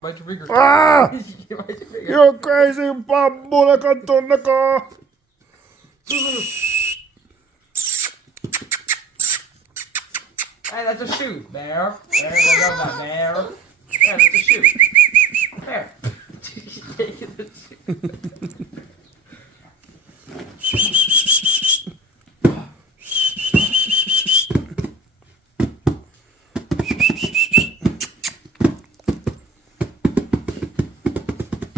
Bite your finger. Ah! Bite your finger. You crazy bamboo ka to ko. Hey, that's a shoe. There. There we go, my bear. There, that's a shoe. There.